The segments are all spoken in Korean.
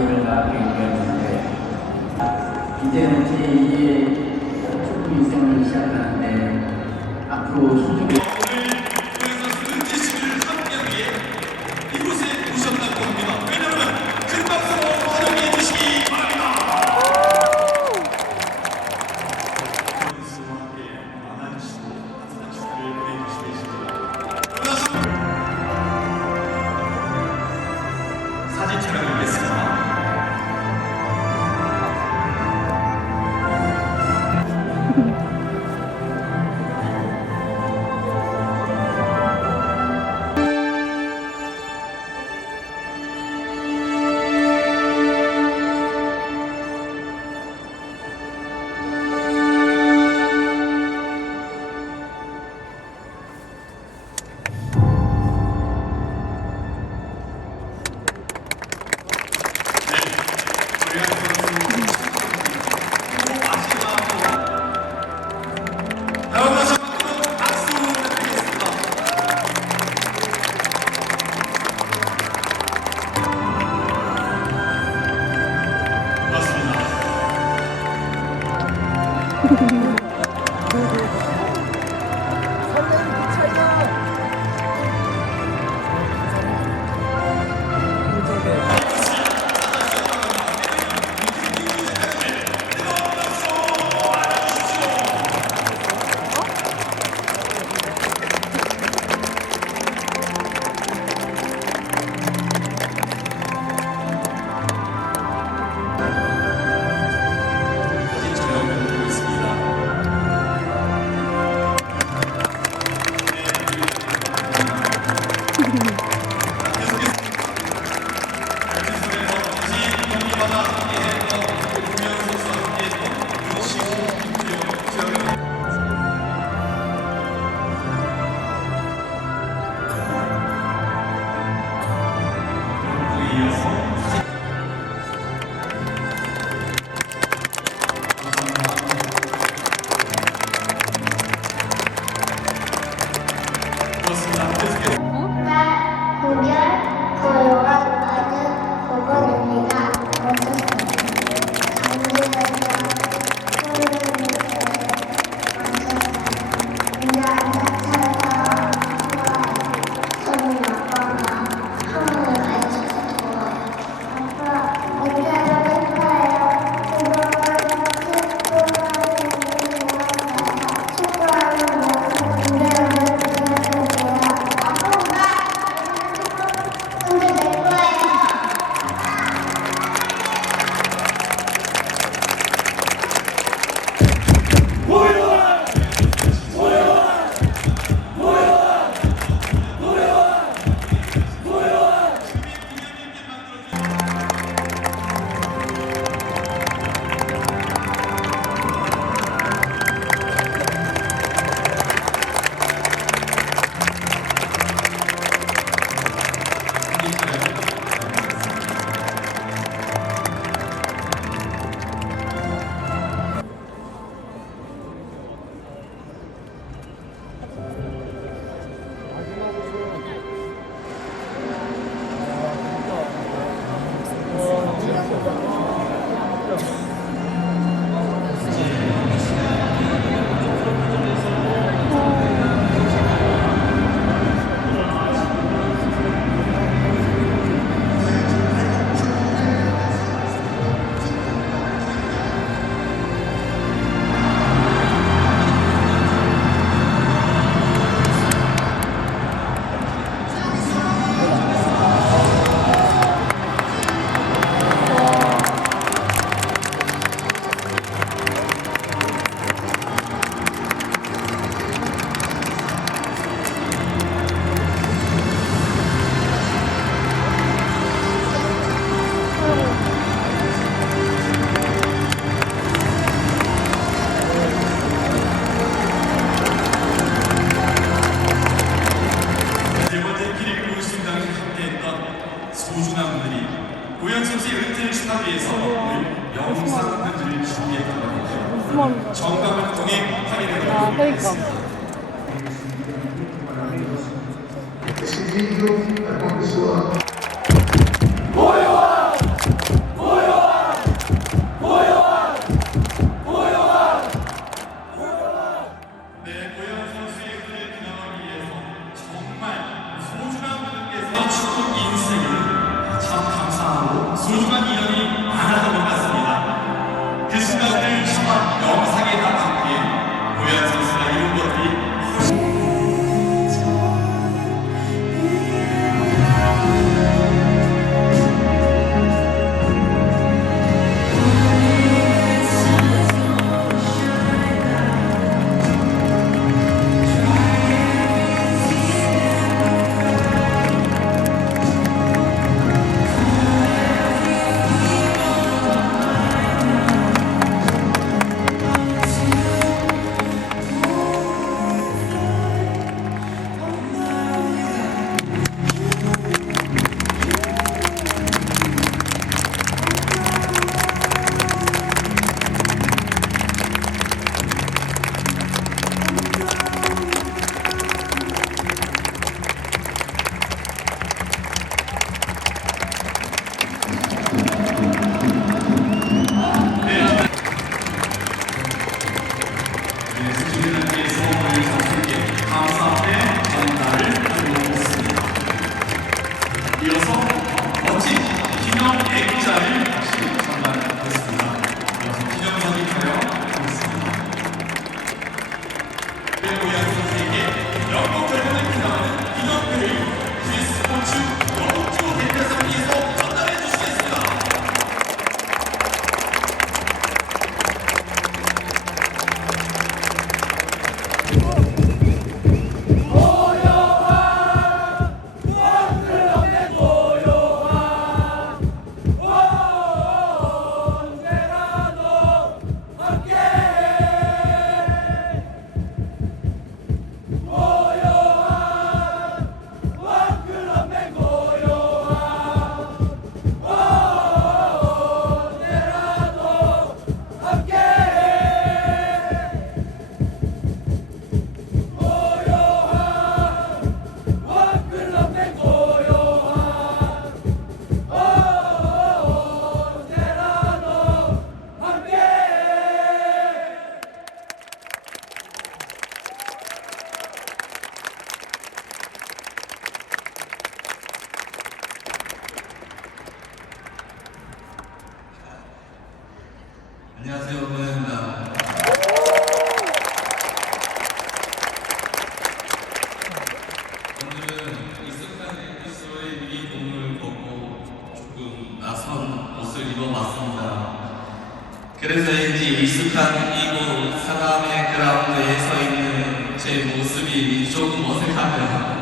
기획을 나가게 되었는데 이제는 제2의 축구 인생을 시작하는데 앞으로 소중히 그 소중한 분들이 고현 선수의 은퇴를 축하하기 위해서 오늘 영상 편지를 준비했다고 하는데요. 정감을 통해 확인해 아, 보도록. 하겠습니다. 낯선 옷을 입어봤습니다. 그래서인지 익숙한 이곳 사람의 그라운드에 서 있는 제 모습이 조금 어색하네요.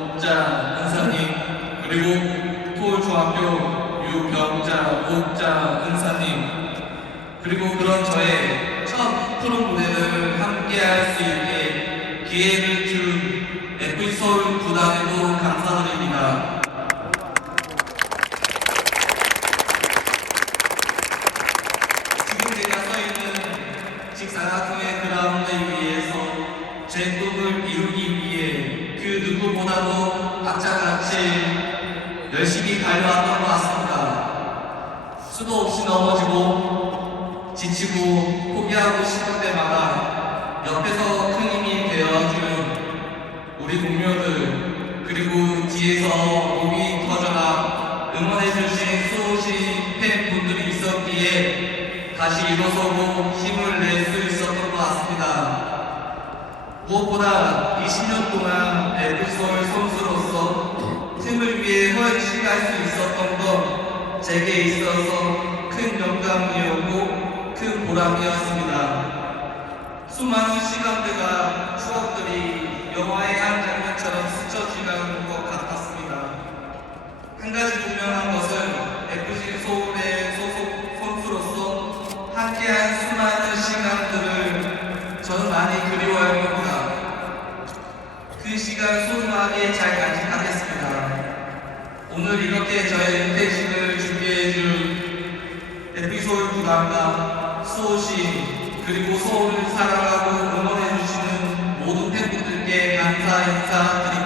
도자 은사님 그리고 토울중학교 유경자 옥자 은사님 그리고 그런 저의 첫 프로 무대를 함께 할 수 있게 기회를 준 에피솔 구단에도 감사드립니다. 수도 없이 넘어지고 지치고 포기하고 싶을 때마다 옆에서 큰 힘이 되어주는 우리 동료들 그리고 뒤에서 목이 터져라 응원해주신 수호시 팬분들이 있었기에 다시 일어서고 힘을 낼 수 있었던 것 같습니다. 무엇보다 20년 동안 에피솔 선수로서 팀을 위해 헌신할 수 있었던 건 제게 있어서 큰 영광이었고 큰 보람이었습니다. 수많은 시간들과 추억들이 영화의 한 장면처럼 스쳐 지나는 것 같았습니다. 한 가지 분명한 것은 FC 서울의 소속 선수로서 함께한 수많은 시간들을 저는 많이 그리워할 겁니다. 그 시간 소중하게 잘 간직하겠습니다. 오늘 이렇게 저의 은퇴식을 준비해줄 에피솔 구단과 수호시 그리고 서울을 사랑하고 응원해주시는 모든 팬분들께 감사 인사드립니다.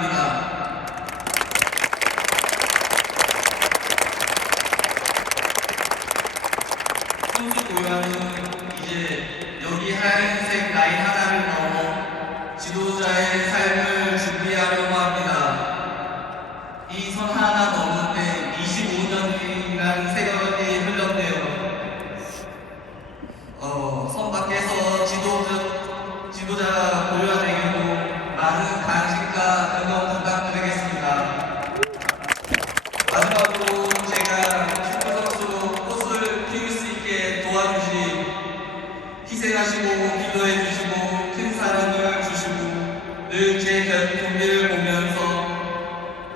희생하시고 기도해 주시고 큰 사랑을 주시고 늘제 곁을 보면서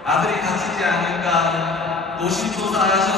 아들이 다치지 않을까 노심초사하셨을 아버